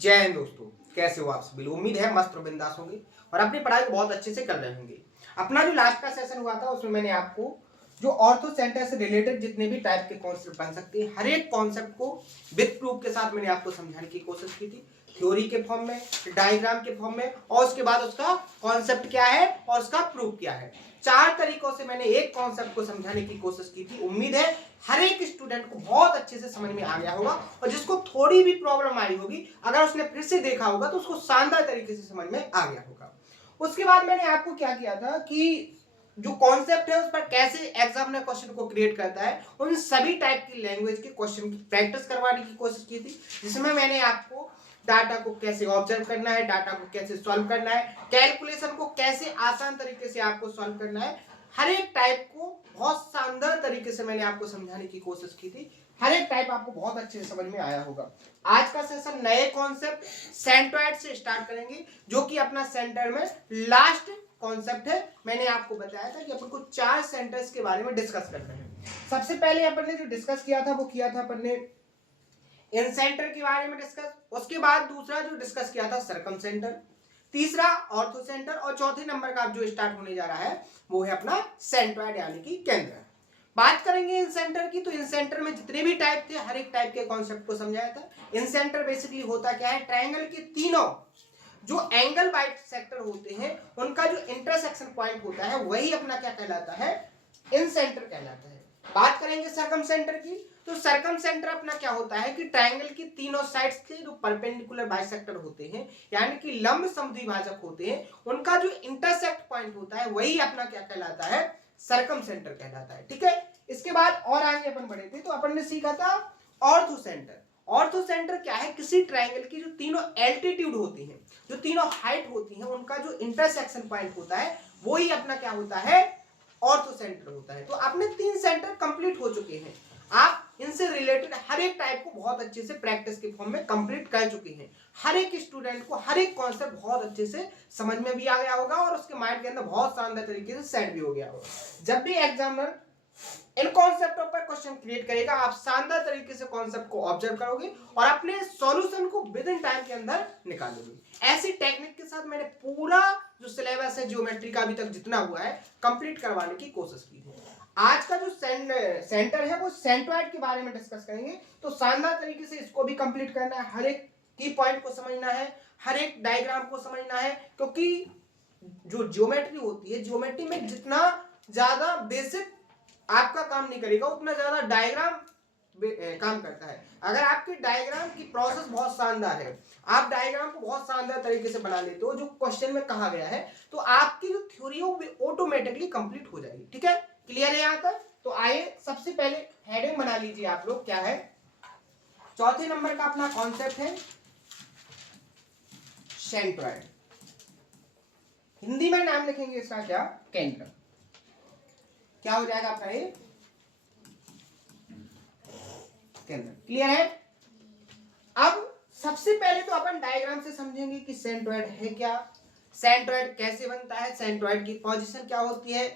जय हिंद दोस्तों, कैसे हो आप सभी लोग। उम्मीद है मस्त और बिंदास होंगे और अपनी पढ़ाई को बहुत अच्छे से कर रहे होंगे। अपना जो लास्ट का सेशन हुआ था उसमें मैंने आपको जो ऑर्थो सेंटर से रिलेटेड जितने भी टाइप के कॉन्सेप्ट बन सकते हैं, हर एक कॉन्सेप्ट को विद प्रूफ के साथ मैंने आपको समझाने की कोशिश की थी, थ्योरी के फॉर्म में, डायग्राम के फॉर्म में, और उसके बाद उसका कॉन्सेप्ट क्या है और उसका प्रूफ क्या है। 4 तरीकों से मैंने एक कॉन्सेप्ट को समझाने की कोशिश की थी। उम्मीद है हर एक स्टूडेंट को बहुत अच्छे से समझ में आ गया होगा, और जिसको थोड़ी भी प्रॉब्लम आई होगी, अगर उसने फिर से देखा होगा तो उसको शानदार तरीके से समझ में आ गया होगा। उसके बाद मैंने आपको क्या किया था कि जो कॉन्सेप्ट है उस पर कैसे एग्जाम ने क्वेश्चन को क्रिएट करता है, उन सभी टाइप की लैंग्वेज के क्वेश्चन की प्रैक्टिस करवाने की कोशिश की थी, जिसमें मैंने आपको डाटा को कैसे ऑब्जर्व करना है, डाटा को कैसे सॉल्व करना है, कैलकुलेशन को कैसे आसान तरीके से आपको सॉल्व करना है, हर एक टाइप को बहुत शानदार तरीके से मैंने आपको समझाने की कोशिश की थी। हर एक टाइप आपको बहुत अच्छे से समझ में आया होगा। आज का सेशन नए कॉन्सेप्ट सेंट्रोइड से स्टार्ट करेंगे, जो कि अपना सेंटर में लास्ट कॉन्सेप्ट है। मैंने आपको बताया था कि अपन को 4 सेंटर्स के बारे में डिस्कस करना है। सबसे पहले अपन ने जो डिस्कस किया था वो किया था अपन ने इन सेंटर के बारे में डिस्कस। उसके बाद दूसरा जो डिस्कस किया था सर्कम सेंटर, तीसरा ऑर्थो सेंटर, और चौथे नंबर का जो स्टार्ट होने जा रहा है वो है अपना सेंट्रोइड यानी कि केंद्र। बात करेंगे इन सेंटर की, तो इन सेंटर में जितने भी टाइप थे हर एक टाइप के कॉन्सेप्ट को समझाया था। इन सेंटर बेसिकली होता क्या है, ट्रायंगल के तीनों जो एंगल बाइट सेक्टर होते हैं उनका जो इंटरसेक्शन पॉइंट होता है वही अपना क्या कहलाता है, इन सेंटर कहलाता है। बात करेंगे सर्कम सेंटर की, तो सर्कम सेंटर अपना क्या होता है कि ट्रायंगल की तीनों साइड्स के जो परपेंडिकुलर बाइसेक्टर होते हैं यानी कि लंब समद्विभाजक होते हैं, उनका जो इंटरसेक्ट पॉइंट होता है वही अपना क्या कहलाता है, सर्कम सेंटर कहलाता है। ठीक है, इसके बाद और आगे अपन बढ़े थे तो अपन ने सीखा था ऑर्थो सेंटर। ऑर्थो सेंटर क्या है, किसी ट्रायंगल की जो तीनों एल्टीट्यूड होती हैं, जो तीनों हाइट होती हैं, उनका जो इंटरसेक्शन पॉइंट होता है वही अपना क्या होता है, ऑर्थो सेंटर होता है। तो आपने 3 सेंटर कंप्लीट हो चुके हैं। आप इनसे रिलेटेड हर एक टाइप को बहुत अच्छे से प्रैक्टिस के फॉर्म में कंप्लीट कर चुके हैं। हर एक स्टूडेंट को हर एक कॉन्सेप्ट बहुत अच्छे से समझ में भी आ गया होगा और उसके माइंड के अंदर बहुत शानदार तरीके से सेट भी हो गया होगा। जब भी एग्जामिनर इन कॉन्सेप्टों पर क्वेश्चन क्रिएट करेगा, आप शानदार तरीके से कॉन्सेप्ट को ऑब्जर्व करोगे और अपने सॉल्यूशन को विद इन टाइम के अंदर निकालोगे। ऐसी टेक्निक के साथ मैंने पूरा जो सिलेबस है ज्योमेट्री का अभी तक जितना हुआ है कंप्लीट करवाने की कोशिश की है। आज का जो सेंटर है वो सेंट्रोइड के बारे में डिस्कस करेंगे, तो शानदार तरीके से इसको भी कंप्लीट करना है, हर एक की पॉइंट को समझना है, हर एक डायग्राम को समझना है, क्योंकि जो ज्योमेट्री होती है, ज्योमेट्री में जितना ज्यादा बेसिक आपका काम नहीं करेगा उतना ज्यादा डायग्राम काम करता है। अगर आपके डायग्राम की प्रोसेस बहुत शानदार है, आप डायग्राम को बहुत शानदार तरीके से बना लेते हो जो क्वेश्चन में कहा गया है, तो आपकी जो थ्योरी है वो ऑटोमेटिकली कंप्लीट हो जाएगी। ठीक है, क्लियर है यहाँ तक। तो आइए सबसे पहले हेडिंग बना लीजिए आप लोग, क्या है, चौथे नंबर का अपना कॉन्सेप्ट है सेंट्रोइड। हिंदी में नाम लिखेंगे इसका क्या, केंद्र। क्या हो जाएगा आपका ये, केंद्र। क्लियर है। अब सबसे पहले तो अपन डायग्राम से समझेंगे कि सेंट्रोइड है क्या, सेंट्रोइड कैसे बनता है, सेंट्रोइड की पोजीशन क्या होती है,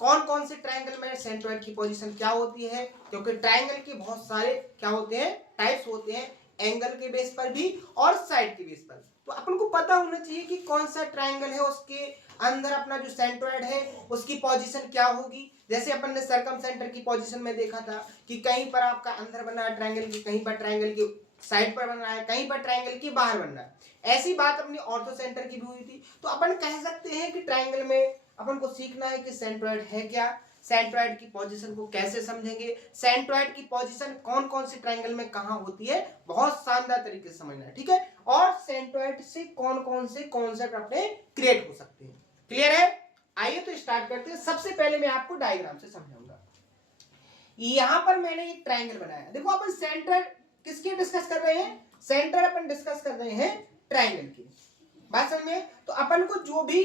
कौन कौन से ट्रायंगल में सेंट्रोइड की पोजीशन क्या होती है, क्योंकि ट्रायंगल के बहुत सारे क्या होते हैं, टाइप्स होते हैं, एंगल के बेस पर भी और साइड के बेस पर। तो अपन को पता होना चाहिए कि कौन सा ट्रायंगल है उसके अंदर अपना जो सेंट्रोइड है उसकी पोजीशन क्या होगी। जैसे अपन ने सर्कम सेंटर की पोजीशन में देखा था कि कहीं पर आपका अंदर बना है ट्रायंगल की, कहीं पर ट्रायंगल की साइड पर बन रहा है, कहीं पर ट्रायंगल की बाहर बन रहा है। ऐसी बात अपनी ऑर्थो सेंटर की भी हुई थी। तो अपन कह सकते हैं कि ट्रायंगल में अपन को सीखना है कि सेंट्रोइड है क्या, सेंट्रोइड की पोजीशन को कैसे समझेंगे, सेंट्रोइड की पोजीशन कौन कौन से ट्रायंगल में कहां होती है, बहुत शानदार तरीके से समझना है। ठीक है, और सेंट्रोइड से कौन कौन से कॉन्सेप्ट अपने क्रिएट हो सकते हैं। क्लियर है। आइए तो स्टार्ट करते हैं। सबसे पहले मैं आपको डायग्राम से समझाऊंगा। यहां पर मैंने एक ट्रायंगल बनाया, देखो अपन सेंटर किसकी डिस्कस कर रहे हैं, सेंटर अपन डिस्कस कर रहे हैं ट्रायंगल की। बात समझ में। तो अपन को जो भी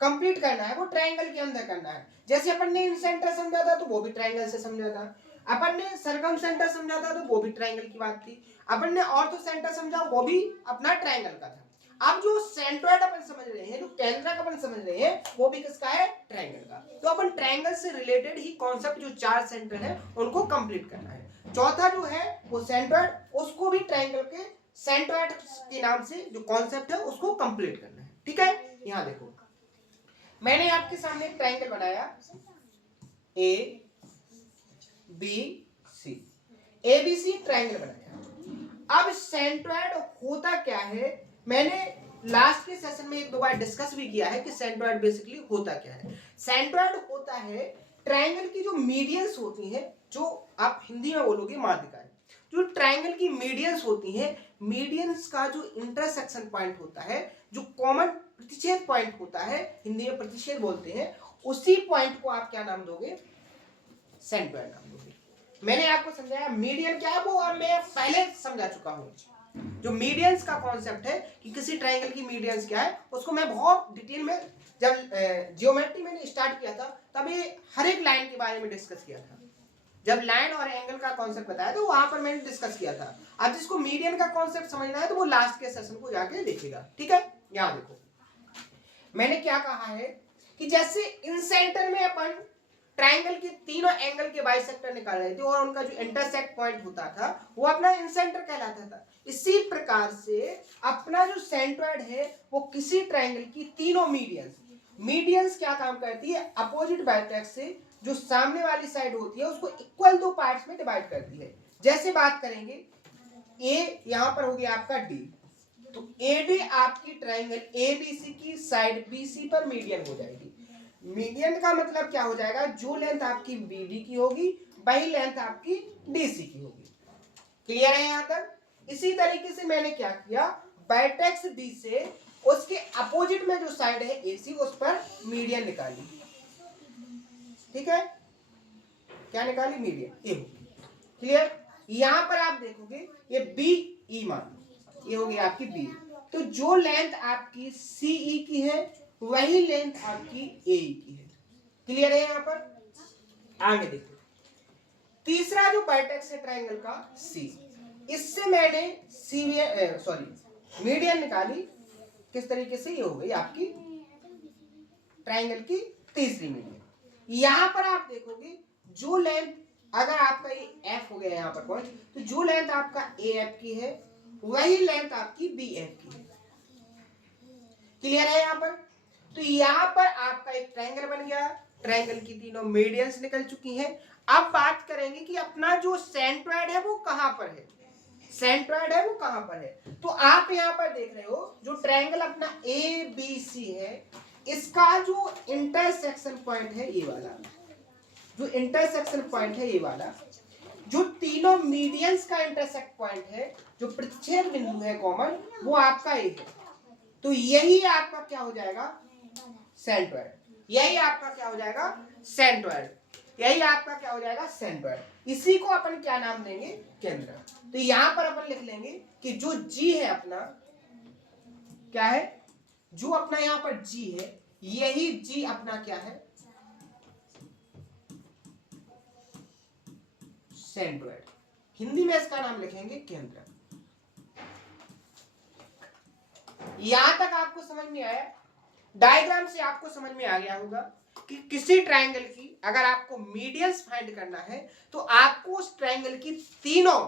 कंप्लीट करना है वो ट्रायंगल के अंदर करना है। जैसे अपन ने इन सेंटर समझा था तो वो भी ट्रायंगल से समझा था, अपन ने सर्कम सेंटर समझा था तो वो भी ट्रायंगल की बात थी, अपन ने ऑर्थो सेंटर समझा वो भी अपना ट्रायंगल का था। अब जो सेंट्रोइड अपन समझ रहे हैं, जो केंद्रक अपन समझ रहे हैं, वो भी किसका है, ट्रायंगल का। तो अपन ट्रायंगल से रिलेटेड ही कॉन्सेप्ट जो 4 सेंटर है उनको कंप्लीट करना है। चौथा जो है वो सेंट्रोइड, उसको भी ट्रायंगल के सेंट्रोइड के नाम से जो कॉन्सेप्ट है उसको कंप्लीट करना है। ठीक है, यहां देखो मैंने आपके सामने एक ट्रायंगल बनाया A B C, A B C triangle बनाया। अब सेंट्रोइड होता क्या है, मैंने लास्ट के सेशन में एक दो बार डिस्कस भी किया है कि सेंट्रोइड बेसिकली होता क्या है। सेंट्रोइड होता है ट्रायंगल की जो मीडियंस होती हैं, जो आप हिंदी में बोलोगे माध्यिकाएं, जो ट्रायंगल की मीडियंस होती हैं, मीडियंस का जो इंटरसेक्शन पॉइंट होता है, जो कॉमन प्रतिच्छेद पॉइंट होता है, हिंदी में प्रतिच्छेद बोलते हैं, उसी पॉइंट को आप क्या नाम दोगे, सेंट्रोइड नाम दोगे। मैंने आपको समझाया मीडियन क्या है वो, और मैं पहले समझा चुका हूं। जो मीडियंस का कॉन्सेप्ट है कि किसी ट्रायंगल की मीडियंस क्या है, उसको मैं बहुत डिटेल में जब जियोमेट्री मैंने स्टार्ट किया था तभी हर एक लाइन के बारे में डिस्कस किया था। जब लाइन और एंगल का कॉन्सेप्ट बताया तो वहां पर मैंने डिस्कस किया था। अब जिसको मीडियन का कॉन्सेप्ट समझना है तो वो लास्ट के सेशन को जाके देखेगा। ठीक है, यहां देखो मैंने क्या कहा है कि जैसे इन सेंटर में अपन ट्रायंगल के तीनों एंगल के बाइसेक्टर निकाल रहे थे और उनका जो इंटरसेक्ट पॉइंट होता था वो अपना इंसेंटर कहलाता था, इसी प्रकार से अपना जो सेंट्रोइड है वो किसी ट्रायंगल की तीनों मीडियंस क्या काम करती है, अपोजिट वर्टेक्स से जो सामने वाली साइड होती है उसको इक्वल दो पार्ट्स में डिवाइड करती है। जैसे बात करेंगे ए यहां पर हो गया आपका डी, तो एडी आपकी ट्रायंगल एबीसी की साइड बीसी पर मीडियन हो जाएगी। मीडियन का मतलब क्या हो जाएगा, जो लेंथ आपकी बीडी की होगी वही लेंथ आपकी डीसी की होगी। क्लियर है यहां तक? इसी तरीके से मैंने क्या किया, वर्टेक्स डी से उसके अपोजिट में जो साइड है एसी उस पर मीडियन निकाली। ठीक है, क्या निकाली, मीडियन, ये होगी। क्लियर? यहां पर आप देखोगे ये बी ई मान, ये होगी आपकी बी, तो जो लेंथ आपकी सीई की है वही लेंथ आपकी ए की है। क्लियर है यहां पर? आगे देखो तीसरा जो वर्टेक्स है ट्रायंगल का सी, इससे मैंने मीडियन निकाली। किस तरीके से, ये हो गई आपकी ट्रायंगल की तीसरी मीडियन। यहां पर आप देखोगे जो लेंथ, अगर आपका ये एफ हो गया यहां पर पॉइंट, तो जो लेंथ आपका ए एफ की है वही लेंथ आपकी बी एफ की है। क्लियर है यहां पर? तो यहां पर आपका एक ट्रायंगल बन गया, ट्रायंगल की तीनों मीडियंस निकल चुकी हैं। अब बात करेंगे कि अपना जो सेंट्रोइड है वो कहां पर है, सेंट्रोइड है वो कहां पर है। तो आप यहां पर देख रहे हो जो ट्रायंगल अपना ए बी सी है, इसका जो इंटरसेक्शन पॉइंट है ये वाला, जो इंटरसेक्शन पॉइंट है ये वाला, जो तीनों मीडियंस का इंटरसेक्ट पॉइंट है, जो प्रतिच्छेद बिंदु है कॉमन, वो आपका ए है। तो यही आपका क्या हो जाएगा, सेंट्रोइड। यही आपका क्या हो जाएगा, सेंट्रोइड। यही आपका क्या हो जाएगा, सेंट्रोइड। इसी को अपन क्या नाम देंगे, केंद्र। तो यहां पर अपन लिख लेंगे कि जो जी है अपना, क्या है, जो अपना यहां पर जी है, यही जी अपना क्या है, सेंट्रोइड। हिंदी में इसका नाम लिखेंगे केंद्र। यहां तक आपको समझ में आया? डायग्राम से आपको समझ में आ गया होगा कि किसी ट्रायंगल की अगर आपको मीडियंस फाइंड करना है तो आपको उस ट्रायंगल की तीनों,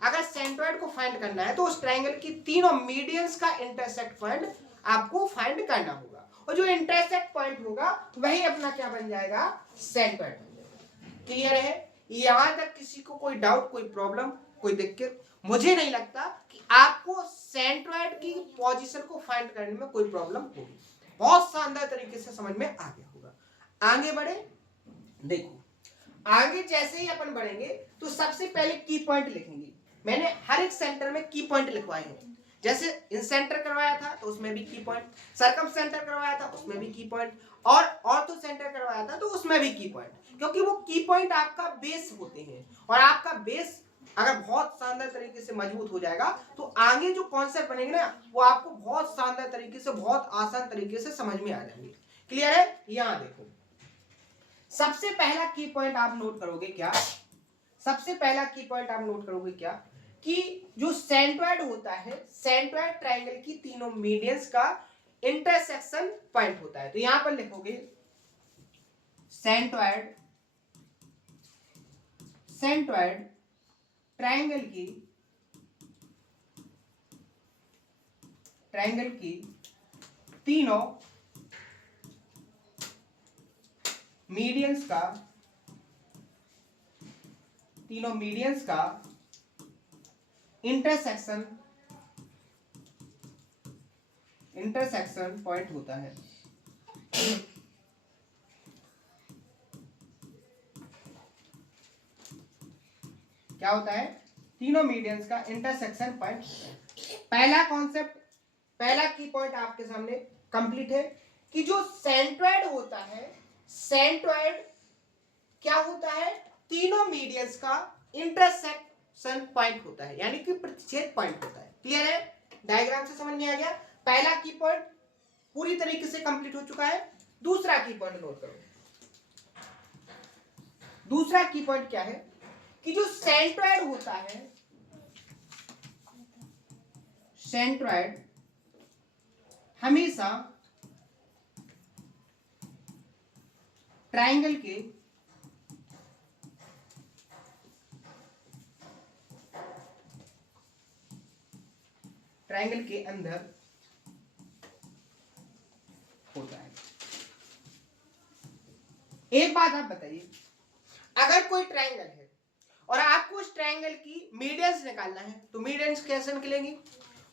अगर सेंट्रोइड को फाइंड करना है तो उस ट्रायंगल की तीनों मीडियंस का इंटरसेक्ट पॉइंट आपको फाइंड करना होगा, और जो इंटरसेक्ट पॉइंट होगा वही अपना क्या बन जाएगा, सेंट्रोइड बन जाएगा। क्लियर है? यहां तक किसी को कोई डाउट, कोई प्रॉब्लम, कोई दिक्कत? मुझे नहीं लगता कि आपको सेंट्रोइड की पोजीशन को फाइंड करने में कोई प्रॉब्लम होगी। बहुत शानदार तरीके से समझ में आ गया होगा। आगे बढ़े, देखो आगे जैसे ही अपन बढ़ेंगे तो सबसे पहले की पॉइंट लिखेंगे। मैंने हर एक सेंटर में की पॉइंट लिखवाए हैं। जैसे इन सेंटर करवाया था तो उसमें भी की पॉइंट, सर्कम सेंटर करवाया था उसमें भी की पॉइंट, और ऑर्थो सेंटर करवाया था तो उसमें भी की पॉइंट, क्योंकि वो की पॉइंट आपका बेस होते हैं, और आपका बेस अगर बहुत शानदार तरीके से मजबूत हो जाएगा तो आगे जो कॉन्सेप्ट बनेंगे ना वो आपको बहुत शानदार तरीके से, बहुत आसान तरीके से समझ में आ जाएंगे। क्लियर है? यहां देखो सबसे पहला की पॉइंट आप नोट करोगे क्या, सबसे पहला की पॉइंट आप नोट करोगे क्या, कि जो सेंट्रोइड होता है, सेंट्रोइड ट्रायंगल की तीनों मीडियंस का इंटरसेक्शन पॉइंट होता है। तो यहां पर लिखोगे सेंट्रोइड, सेंट्रोइड ट्रायंगल की ट्रायंगल की तीनों मीडियंस का इंटरसेक्शन पॉइंट होता है। क्या होता है? तीनों मीडियंस का इंटरसेक्शन पॉइंट। पहला कॉन्सेप्ट, पहला की पॉइंट आपके सामने कंप्लीट है कि जो सेंट्रोइड होता है, सेंट्रोइड क्या होता है? तीनों मीडियंस का इंटरसेक्शन पॉइंट होता है, यानी कि प्रतिच्छेद पॉइंट होता है। क्लियर है? डायग्राम से समझ में आ गया? पहला की पॉइंट पूरी तरीके से कंप्लीट हो चुका है। दूसरा की पॉइंट नोट करो। दूसरा की पॉइंट क्या है कि जो सेंट्रोइड होता है, सेंट्रोइड हमेशा ट्रायंगल के अंदर होता है। एक बात आप बताइए, अगर कोई ट्रायंगल है और आपको उस ट्रायंगल की मीडियंस निकालना है, तो मीडियंस कैसे निकलेंगी?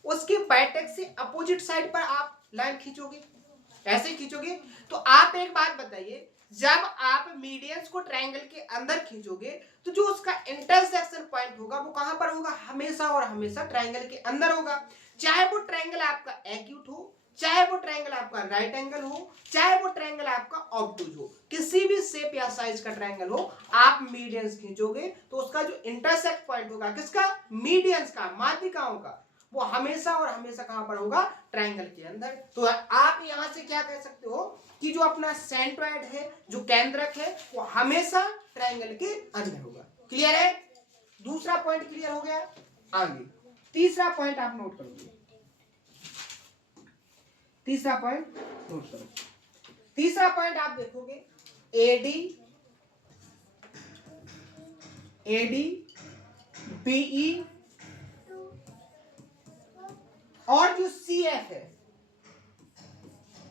उसके वर्टेक्स से अपोजिट साइड पर आप लाइन खींचोगे, ऐसे खींचोगे। तो आप एक बात बताइए, जब आप मीडियंस को ट्रायंगल के अंदर खींचोगे तो जो उसका इंटरसेक्शन पॉइंट होगा वो कहां पर होगा? हमेशा और हमेशा ट्रायंगल के अंदर होगा। चाहे वो ट्रायंगल आपका एक्यूट हो, चाहे वो ट्रायंगल आपका राइट एंगल हो, चाहे वो ट्रायंगल आपका ऑब्टूज हो, किसी भी शेप या साइज का ट्रायंगल हो, आप मीडियंस खींचोगे तो उसका जो इंटरसेक्ट पॉइंट होगा, किसका? मीडियंस का, माध्यिकाओं का, वो हमेशा और हमेशा कहां पर होगा? ट्रायंगल के अंदर। तो आप यहां से क्या कह सकते हो कि जो अपना सेंट्रोइड है, जो केंद्रक है, वो हमेशा ट्रायंगल के अंदर होगा। क्लियर है? दूसरा पॉइंट क्लियर हो गया। आगे तीसरा पॉइंट आप नोट करोगे। तीसरा पॉइंट नोट करो। तीसरा पॉइंट आप देखोगे, एडी बीई और जो सीएफ है,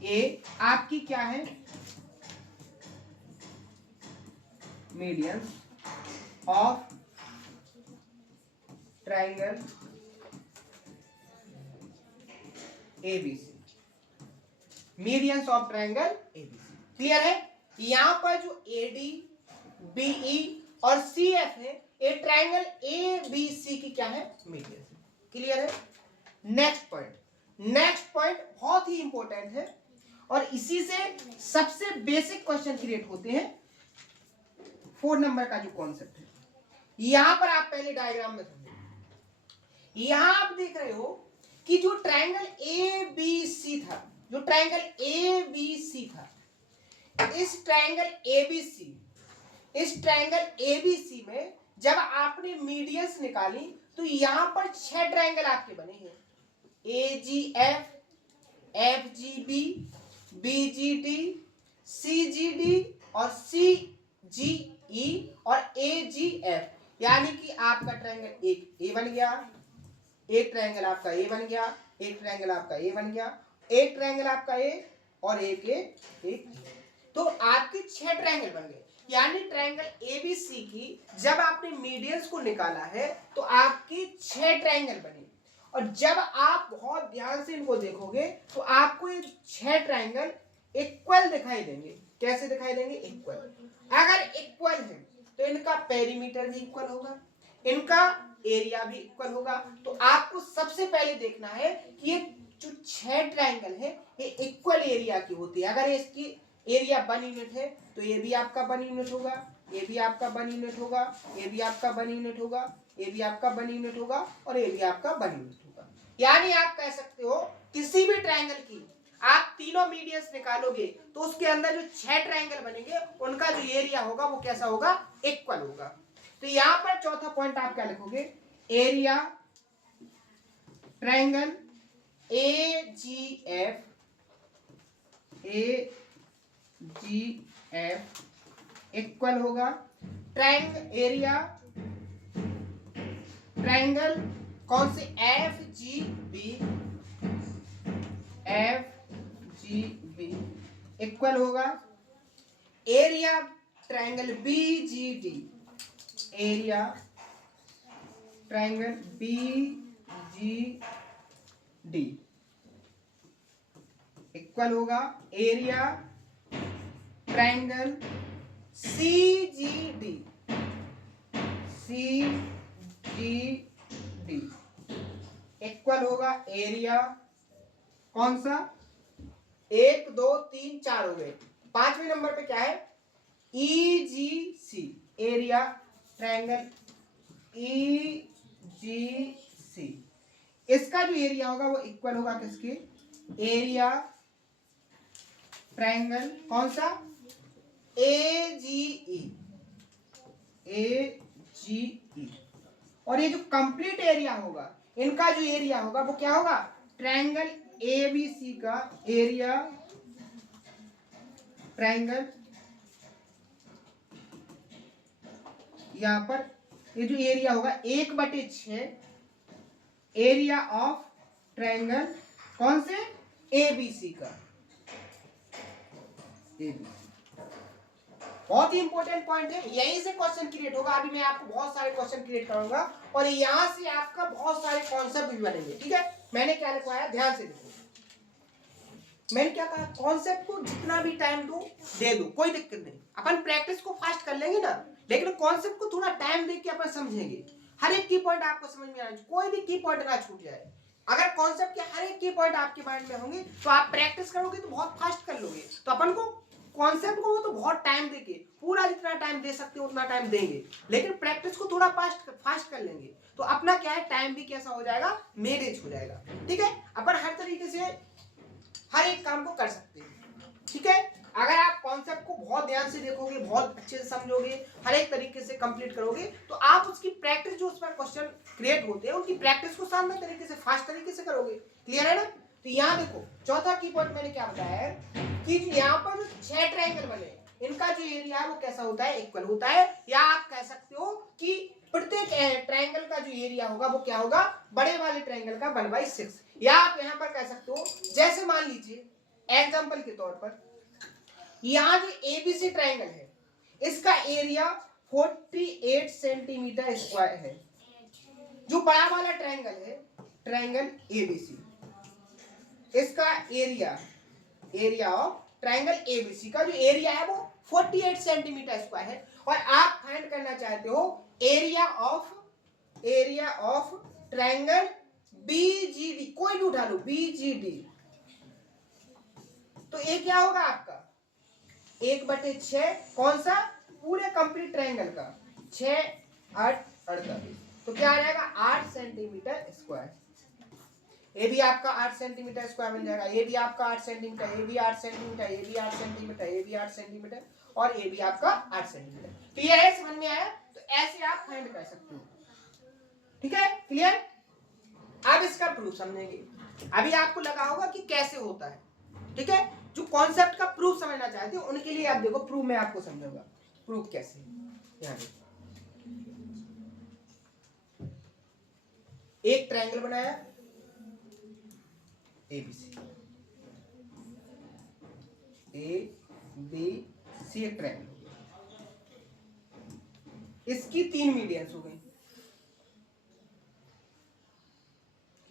ये आपकी क्या है? Medians of triangle ABC, medians of triangle ABC. Clear है? यहां पर जो एडी बीई और सीएफ है, ये ट्रायंगल एबीसी की क्या है? मीडियंस। क्लियर है? नेक्स्ट पॉइंट, नेक्स्ट पॉइंट बहुत ही इंपॉर्टेंट है और इसी से सबसे बेसिक क्वेश्चन क्रिएट होते हैं। 4 नंबर का जो कॉन्सेप्ट है, यहां पर आप पहले डायग्राम में समझो। यहां आप देख रहे हो कि जो ट्रायंगल एबीसी था, जो ट्रायंगल एबीसी था, इस ट्रायंगल एबीसी में जब आपने मीडियंस निकाली तो यहां पर 6 ट्रायंगल आपके बने हैं, एजीएफ, एफजीबी, बीजीडी, सीजीडी और सीजीई और एजीएफ, यानी कि आपका ट्रायंगल एक ए बन गया, एक ट्रायंगल आपका ए बन गया, एक ट्रायंगल आपका ए बन गया, एक ट्रायंगल आपका ए और एक। तो आपके 6 ट्रायंगल बन गए। यानी ट्रायंगल एबीसी की जब आपने मीडियंस को निकाला है तो आपकी 6 ट्रायंगल बने। और जब आप बहुत ध्यान से इनको देखोगे तो आपको ये 6 ट्रायंगल इक्वल दिखाई देंगे। कैसे दिखाई देंगे? इक्वल। अगर इक्वल है तो इनका पेरीमीटर भी इक्वल होगा, इनका एरिया भी इक्वल होगा। तो आपको सबसे पहले देखना है कि ये जो 6 ट्रायंगल है ये इक्वल एरिया की होती है। अगर इसकी एरिया 1 यूनिट है तो ये भी आपका 1 यूनिट होगा, ये भी आपका 1 यूनिट होगा, ये भी आपका 1 यूनिट होगा, ये भी आपका 1 यूनिट होगा और ये भी आपका 1 यूनिट होगा। यानी आप कह सकते हो किसी भी ट्रायंगल की आप तीनों मीडियंस निकालोगे तो उसके अंदर जो 6 ट्रायंगल बनेंगे उनका जो एरिया होगा वो कैसा होगा? इक्वल होगा। तो यहां पर चौथा पॉइंट आप क्या लिखोगे? एरिया ट्रायंगल एजीएफ इक्वल होगा एरिया ट्रायंगल कौन से? एफजीबी FGB इक्वल होगा area triangle BGD, area triangle BGD equal होगा एरिया ट्रायंगल CGD इक्वल होगा एरिया कौन सा 1 2 3 4 हो गए, 5वें नंबर पे क्या है EGC, एरिया ट्रायंगल EGC, इसका जो एरिया होगा वो इक्वल होगा किसके एरिया ट्रायंगल कौन सा AGE, और ये जो कंप्लीट एरिया होगा इनका जो एरिया होगा वो क्या होगा ट्रायंगल ABC का एरिया ट्रायंगल, यहां पर ये जो एरिया होगा 1/6 एरिया ऑफ ट्रायंगल कौन से ABC का, ABC बहुत ही इंपॉर्टेंट पॉइंट है, यहीं से क्वेश्चन क्रिएट होगा। अभी मैं आपको बहुत सारे क्वेश्चन क्रिएट करूंगा और यहां से आपका बहुत सारे कॉन्सेप्ट भी बनेंगे। ठीक है, मैंने क्या लिखवाया ध्यान से देखो, मैंने क्या कहा कॉन्सेप्ट को जितना भी टाइम दो दे दो, कोई दिक्कत नहीं, अपन प्रैक्टिस को फास्ट कर लेंगे ना, लेकिन कॉन्सेप्ट को थोड़ा टाइम दे के अपन समझेंगे। हर एक की पॉइंट आपको समझ में आना चाहिए, कोई भी की पॉइंट ना छूट जाए। अगर कॉन्सेप्ट के हर एक की पॉइंट आपके माइंड में होंगे तो आप प्रैक्टिस करोगे तो बहुत फास्ट कर लोगे। तो अपन को कॉन्सेप्ट को तो बहुत टाइम देके पूरा जितना टाइम दे सकते हो उतना टाइम देंगे, लेकिन प्रैक्टिस को थोड़ा फास्ट कर लेंगे तो अपना क्या है टाइम भी कैसा हो जाएगा मैनेज हो जाएगा। ठीक है, अपन हर तरीके से हर एक काम को कर सकते हैं। ठीक है, अगर आप कॉन्सेप्ट को बहुत ध्यान से देखोगे, बहुत अच्छे से समझोगे, हर एक तरीके से कंप्लीट करोगे तो आप उसकी प्रैक्टिस जो उस पर क्वेश्चन क्रिएट होते हैं उनकी प्रैक्टिस को शानदार तरीके से फास्ट तरीके से करोगे। क्लियर है ना? तो यहाँ देखो चौथा की पॉइंट मैंने क्या बताया है कि यहाँ पर जो 6 ट्रायंगल बने इनका जो एरिया है वो कैसा होता है इक्वल होता है, या आप कह सकते हो कि प्रत्येक ट्रायंगल का जो एरिया होगा वो क्या होगा बड़े वाले ट्रायंगल का 1/6, या आप यहाँ पर कह सकते हो जैसे मान लीजिए एग्जांपल के तौर पर यहाँ जो ABC ट्रायंगल है इसका एरिया 48 सेंटीमीटर स्क्वायर है। जो बड़ा वाला ट्रायंगल है ट्रायंगल ABC इसका एरिया ऑफ ट्रायंगल ABC का जो एरिया है वो 48 सेंटीमीटर स्क्वायर है, और आप फाइंड करना चाहते हो एरिया ऑफ ट्रायंगल BGD, कोई भी उठा लो BGD, तो ये क्या होगा आपका 1/6 कौन सा पूरे कंप्लीट ट्रायंगल का 6 8 48, तो क्या आ जाएगा 8 सेंटीमीटर स्क्वायर। ये भी आपका 8 सेंटीमीटर स्क्वायर बन जाएगा, ये भी आपका 8 सेंटीमीटर, ये भी 8 सेंटीमीटर, ये भी 8 सेंटीमीटर, ये भी 8 सेंटीमीटर, और ये भी आपका 8 सेंटीमीटर। तो ये है समझ में आया? तो ऐसे आप फाइंड कर सकते हो। ठीक है, क्लियर? अब इसका प्रूफ समझेंगे। अभी आपको लगा होगा कि कैसे होता है। ठीक है, जो कॉन्सेप्ट का प्रूफ समझना चाहते हो उनके लिए आप देखो प्रूफ मैं आपको समझाऊंगा प्रूफ कैसे। यहाँ देखो एक ट्रायंगल बनाया ABC, एक ट्रायंगल हो गया, इसकी 3 मीडियंस हो गई,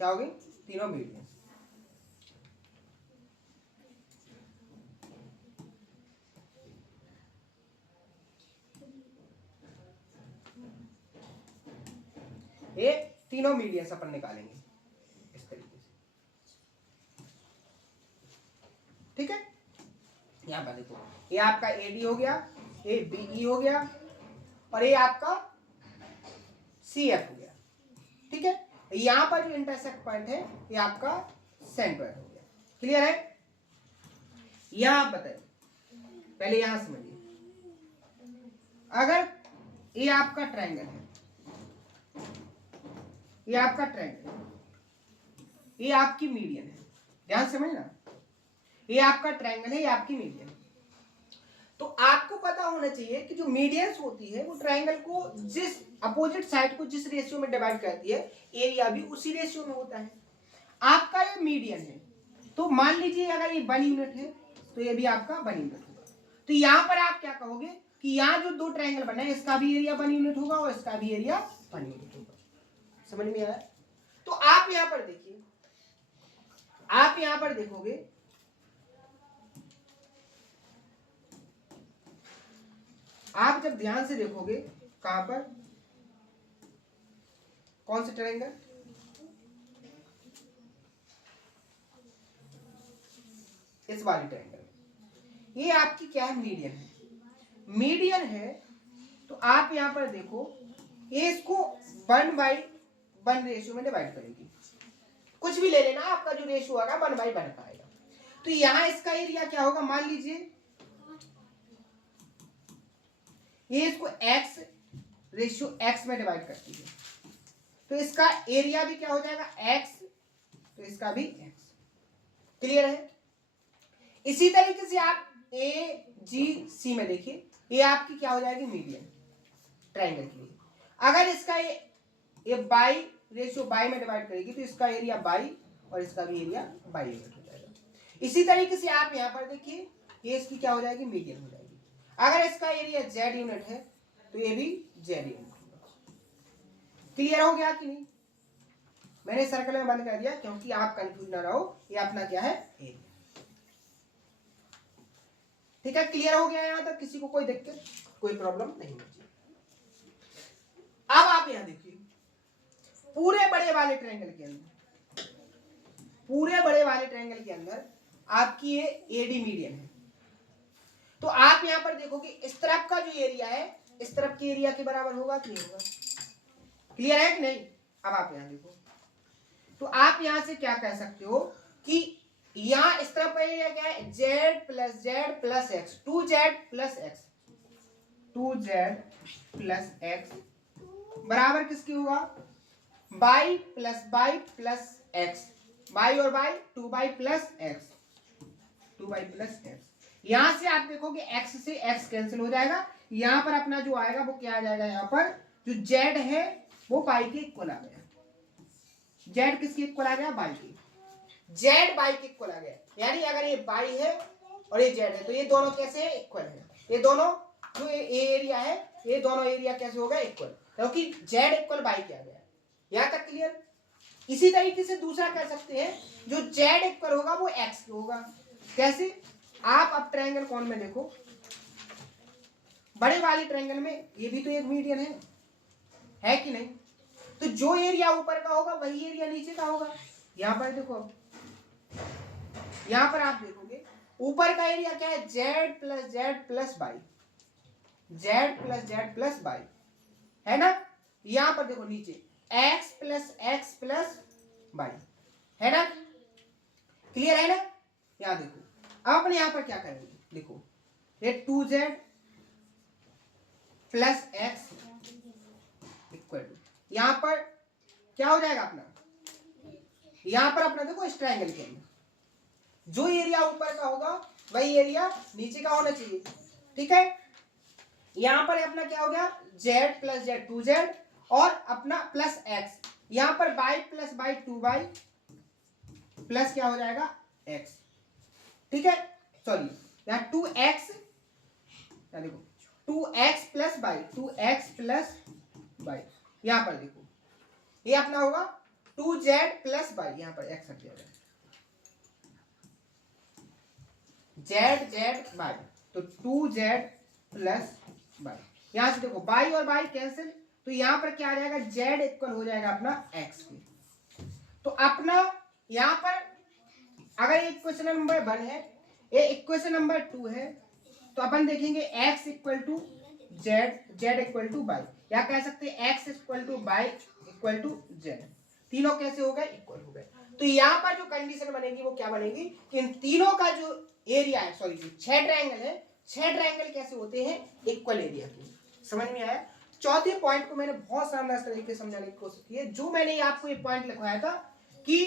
क्या हो गई तीनों मीडियंस। ये तीनों मीडियंस अपन निकालेंगे इस तरीके से। ठीक है, यहां पर देखो ये आपका AD हो गया, ये BE हो गया, और ये आपका CF हो गया। ठीक है, यहां पर जो इंटरसेक्ट पॉइंट है ये आपका सेंटर हो गया। क्लियर है? यहां बताइए पहले यहां समझिए, अगर ये आपका ट्रायंगल है, ये आपका ट्रायंगल, ये आपकी मीडियन है, ध्यान समझना, ये आपका ट्रायंगल है, ये आपकी मीडियन है। तो आपको पता होना चाहिए कि जो मीडियंस होती है वो ट्रायंगल को जिस अपोजिट साइड को जिस रेशियो में डिवाइड करती है एरिया भी उसी रेशियो में होता है। आपका ये मीडियन है, तो मान लीजिए अगर ये 1 यूनिट है तो ये भी आपका 1 यूनिट होगा। तो यहाँ पर आप क्या कहोगे कि यहाँ जो दो ट्रायंगल बना है इसका भी एरिया 1 यूनिट होगा और इसका भी एरिया 1 यूनिट होगा। समझ में आया? तो आप यहाँ पर देखिए, आप यहाँ पर देखोगे आप जब ध्यान से देखोगे कहां पर, कौन से ट्रायंगल, इस वाली ट्रायंगल, ये आपकी क्या है, मीडियन है। मीडियन है तो आप यहां पर देखो ये इसको 1/1 रेशियो में डिवाइड करेगी। कुछ भी ले लेना, आपका जो रेशियो होगा 1/1 आएगा। तो यहां इसका एरिया क्या होगा, मान लीजिए ये इसको x रेशियो x में डिवाइड करती है तो इसका एरिया भी क्या हो जाएगा x, तो इसका भी x। क्लियर है? इसी तरीके से आप AGC में देखिए, ये आपकी क्या हो जाएगी, मीडियन ट्रायंगल के लिए। अगर इसका ये बाई रेशियो बाई में डिवाइड करेगी तो इसका एरिया बाई और इसका भी एरिया बाई यूनिट हो जाएगा। इसी तरीके से आप यहाँ पर देखिए, ये इसकी क्या हो जाएगी, मीडियन हो जाएगी। अगर इसका एरिया z यूनिट है तो ये भी z यूनिट होगा। क्लियर हो गया कि नहीं? मैंने सर्कल में बंद कर दिया क्योंकि आप कंफ्यूज ना रहो, ये अपना क्या है, एरिया। ठीक है, क्लियर हो गया यहां तक? किसी को कोई दिक्कत, कोई प्रॉब्लम नहीं होती। अब आप यहां देखिए, पूरे बड़े वाले ट्रायंगल के अंदर, पूरे बड़े वाले ट्रायंगल के अंदर आपकी ये AD मीडियन है। तो आप यहां पर देखोगे इस तरफ का जो एरिया है इस तरफ के एरिया के बराबर होगा कि नहीं होगा? क्लियर है कि नहीं? अब आप यहां देखो, तो आप यहां से क्या कह सकते हो कि यहां इस तरफ का एरिया क्या है, z plus x, 2z plus x, 2z plus x बराबर किसकी होगा, y प्लस x, y और y 2y plus x, 2y plus x। यहां से आप देखोगे x से x कैंसिल हो जाएगा, यहां पर अपना जो आएगा वो क्या आ जाएगा, यहां पर जो z है वो y के इक्वल आ गया। z किसके इक्वल आ गया, y के, z y के इक्वल आ गया। यानी अगर ये y है और ये z है तो ये दोनों कैसे है, इक्वल है। ये दोनों जो एरिया है ये दोनों एरिया कैसे होगा, इक्वल, क्योंकि z इक्वल y के आ गया। यहां तक क्लियर? इसी तरीके से दूसरा कह सकते हैं, जो z इक्वल होगा वो x होगा। कैसे? आप अब ट्रायंगल कौन में देखो, बड़े वाले ट्रायंगल में ये भी तो एक मीडियन है कि नहीं? तो जो एरिया ऊपर का होगा वही एरिया नीचे का होगा। यहां पर देखो, यहां पर आप देखोगे ऊपर का एरिया क्या है, z plus y, z plus y है ना। यहां पर देखो नीचे x प्लस y है ना। क्लियर है ना? यहां देखो, अब अपने यहां पर क्या करेंगे, देखो ये 2z plus x equal to, यहां पर क्या हो जाएगा अपना, यहां पर अपना देखो इस ट्रायंगल के अंदर जो एरिया ऊपर का होगा वही एरिया नीचे का होना चाहिए। ठीक है, यहां पर अपना क्या हो गया, z प्लस z 2z और अपना प्लस x, यहां पर y plus y 2y plus क्या हो जाएगा, x। ठीक है, सॉरी यहाँ 2x, देखो 2x plus y, 2x plus y, यहां पर देखो ये अपना होगा 2z प्लस y, यहां पर x हट जाएगा, z y, तो 2z प्लस y। यहां से देखो y और y कैंसिल, तो यहां पर क्या आ जाएगा, z इक्वल हो जाएगा अपना x के। तो अपना यहां पर अगर इक्वेशन नंबर 1 है, ये इक्वेशन नंबर 2 है, तो अपन देखेंगे x equal to z equal to y, या कह सकते हैं x equal to y equal to z, तीनों कैसे हो गए, इक्वल हो गए। तो यहाँ पर जो कंडीशन बनेगी वो क्या बनेगी कि इन तीनों का जो एरिया है, सॉरी जो 6 ट्रायंगल है, 6 ट्रायंगल कैसे होते हैं, इक्वल एरिया के। समझ में आया? चौथे पॉइंट को मैंने बहुत शानदार तरीके से समझाने की कोशिश की है। जो मैंने आपको ये पॉइंट लिखवाया था कि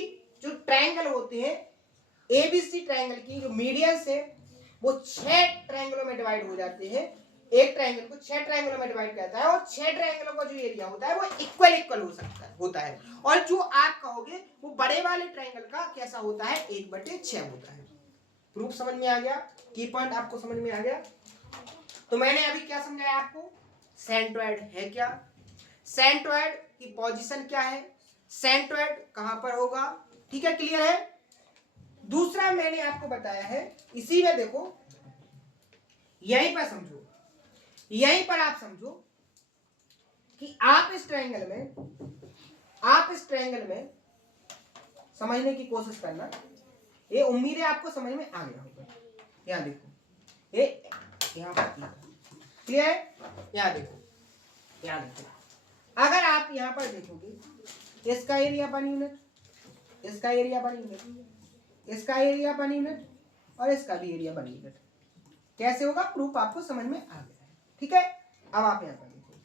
जो ट्रायंगल होते हैं ABC ट्रायंगल की जो मीडियंस है वो 6 ट्रायंगलों में डिवाइड हो जाते हैं। एक ट्रायंगल को 6 ट्रायंगलों में डिवाइड करता है और 6 ट्रायंगलों का जो एरिया होता है वो इक्वल होता है और जो आप कहोगे वो बड़े वाले ट्रायंगल का कैसा होता है 1/6 होता है। प्रूफ समझ में आ गया, की पॉइंट आपको समझ में आ गया। तो मैंने अभी क्या समझाया आपको, सेंट्रोइड है क्या, सेंट्रोइड की पोजीशन क्या है, सेंट्रोइड कहां पर होगा, ठीक है, क्लियर है। दूसरा मैंने आपको बताया है, इसी में देखो यहीं पर समझो, यहीं पर आप समझो कि आप इस ट्रायंगल में समझने की कोशिश करना, ये उम्मीद है आपको समझ में आ गया होगा। यहां देखो, ये यहां पर क्लियर है, यहां देखो, यहां देखो, अगर आप यहां पर देखोगे इसका एरिया 1 यूनिट, इसका एरिया 1 यूनिट, इसका एरिया 1 यूनिट और इसका भी एरिया 1 यूनिट, कैसे होगा, प्रूफ आपको समझ में आ गया है, ठीक है। अब आप यहां पर देखो,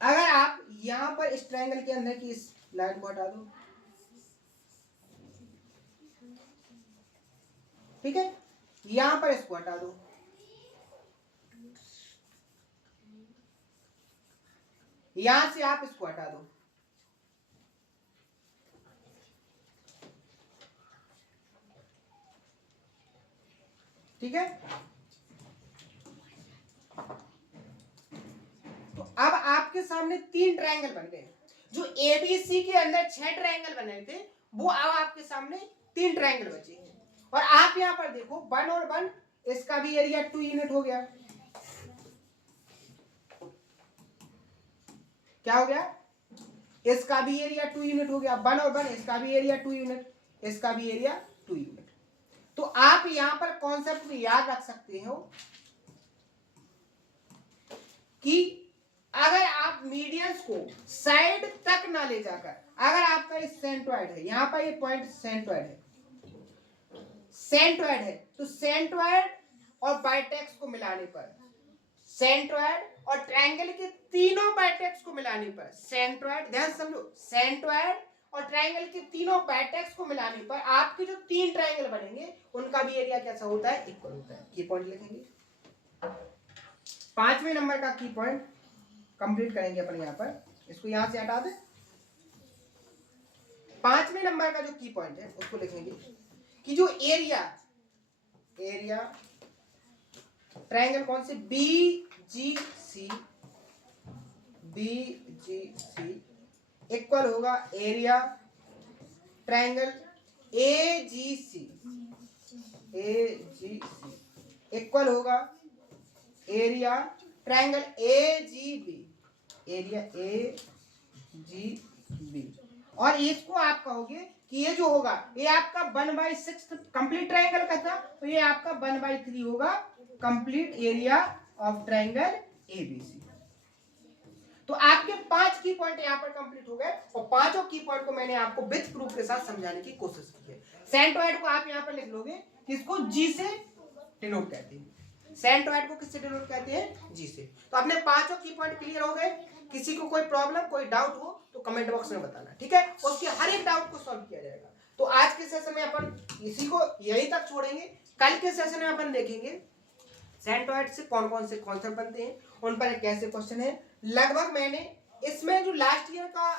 अगर आप यहां पर इस ट्रायंगल के अंदर की इस लाइन को हटा दो, ठीक है, यहां पर इसको हटा दो, यहां से आप इसको हटा दो, ठीक है। तो अब आपके सामने 3 ट्रायंगल बन गए, जो एबीसी के अंदर 6 ट्रायंगल बने थे वो अब आपके सामने 3 ट्रायंगल बचे हैं। और आप यहां पर देखो 1 और 1, इसका भी एरिया 2 यूनिट हो गया, क्या हो गया, इसका भी एरिया 2 यूनिट हो गया, 1 और 1, इसका भी एरिया 2 यूनिट, इसका भी एरिया 2 यूनिट। तो आप यहां पर कॉन्सेप्ट को याद रख सकते हो कि अगर आप मीडियंस को साइड तक ना ले जाकर, अगर आपका ये सेंट्रोइड है, यहां पर ये पॉइंट सेंट्रोइड है, सेंट्रोइड है, तो सेंट्रोइड और बाइटेक्स को मिलाने पर, सेंट्रोइड और ट्रायंगल के तीनों बाइटेक्स को मिलाने पर, सेंट्रोइड, ध्यान समझो, सेंट्रोइड और ट्रायंगल के तीनों बाइटेक्स को मिलाने पर आपके जो 3 ट्रायंगल बनेंगे उनका भी एरिया कैसा होता है, इक्वल होता है। की पॉइंट लिखेंगे, 5वें नंबर का की पॉइंट कंप्लीट करेंगे अपन यहां पर, इसको यहां से हटा दें। 5वें नंबर का जो की पॉइंट है उसको लिखेंगे कि जो एरिया ट्रायंगल कौन से, BGC इक्वल होगा एरिया ट्रायंगल AGC इक्वल होगा area triangle AGB, area AGB। और इसको आप कहोगे कि ये जो होगा ये आपका 1/6 कंप्लीट ट्रायंगल का था, तो ये आपका 1/3 होगा complete area of triangle ABC। तो आपके 5 की पॉइंट यहां पर कंप्लीट हो गए और 5 की पॉइंट को मैंने आपको विथ प्रूफ के साथ समझाने की कोशिश की है। सेंट्रोइड को आप यहां पर लिख लोगे कि इसको G से डिनोट कहते हैं, सेंट्रोइड को किससे डिनोट कहते हैं, G से। तो अपने 5 की पॉइंट क्लियर हो गए। किसी को कोई प्रॉब्लम कोई डाउट हो तो कमेंट बॉक्स में बताना, ठीक है, उसके हर एक डाउट को सॉल्व किया जाएगा। तो आज के सेशन में अपन इसी को यहीं तक छोड़ेंगे, कल के सेशन में अपन देखेंगे सेंट्रोइड से कौन कौन से कॉन्सेप्ट बनते हैं, उन पर कैसे क्वेश्चन है। लगभग मैंने इसमें जो लास्ट ईयर का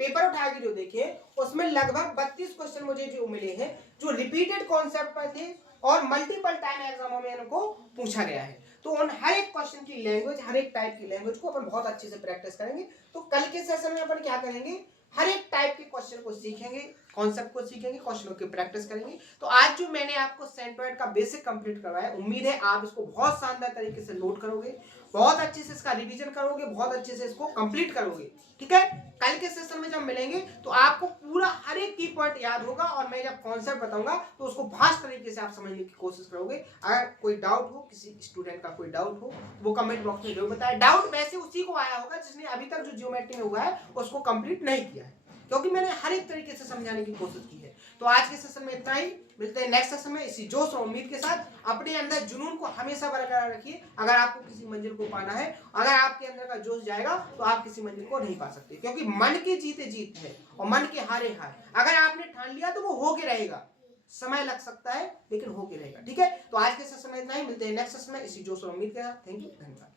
पेपर उठा के जो देखे उसमें लगभग 32 क्वेश्चन मुझे जो मिले हैं जो रिपीटेड कॉन्सेप्ट पर थे और मल्टीपल टाइम एग्जामों में इनको पूछा गया है। तो उन हर एक क्वेश्चन की लैंग्वेज, हर एक टाइप की लैंग्वेज को अपन बहुत अच्छे से प्रैक्टिस करेंगे। तो कल के सेशन में अपन क्या करेंगे, हर एक टाइप के क्वेश्चन को सीखेंगे, कॉन्सेप्ट को सीखेंगे, क्वेश्चनों की प्रैक्टिस करेंगे। तो आज जो मैंने आपको सेंट्रोइड का बेसिक कंप्लीट करवाया, उम्मीद है आप इसको बहुत शानदार तरीके से नोट करोगे, बहुत अच्छे से इसका रिवीजन करोगे, बहुत अच्छे से इसको कंप्लीट करोगे, ठीक है। कल के सेशन में जब मिलेंगे तो आपको पूरा हर एक की पॉइंट याद होगा और मैं जब कॉन्सेप्ट बताऊंगा तो उसको फास्ट तरीके से आप समझने की कोशिश करोगे। अगर कोई डाउट हो, किसी स्टूडेंट का कोई डाउट हो, वो कमेंट बॉक्स में जरूर बताएं। डाउट वैसे उसी को आया होगा जिसने अभी तक जो ज्योमेट्री में हुआ है उसको कंप्लीट नहीं किया है, क्योंकि मैंने हर एक तरीके से समझाने की कोशिश की है। तो आज के सेशन में इतना ही, मिलते हैं नेक्स्ट सेशन में इसी जोश और उम्मीद के साथ। अपने अंदर जुनून को हमेशा बरकरार रखिए। अगर आपको किसी मंजिल को पाना है, अगर आपके अंदर का जोश जाएगा तो आप किसी मंजिल को नहीं पा सकते, क्योंकि मन की जीते जीत है और मन के हारे हार। अगर आपने ठान लिया तो वो होके रहेगा, समय लग सकता है लेकिन हो के रहेगा। ठीक है, तो आज के सेशन में इतना ही, मिलते हैं नेक्स्ट सेशन में इसी जोश और उम्मीद के साथ। थैंक यू, धन्यवाद।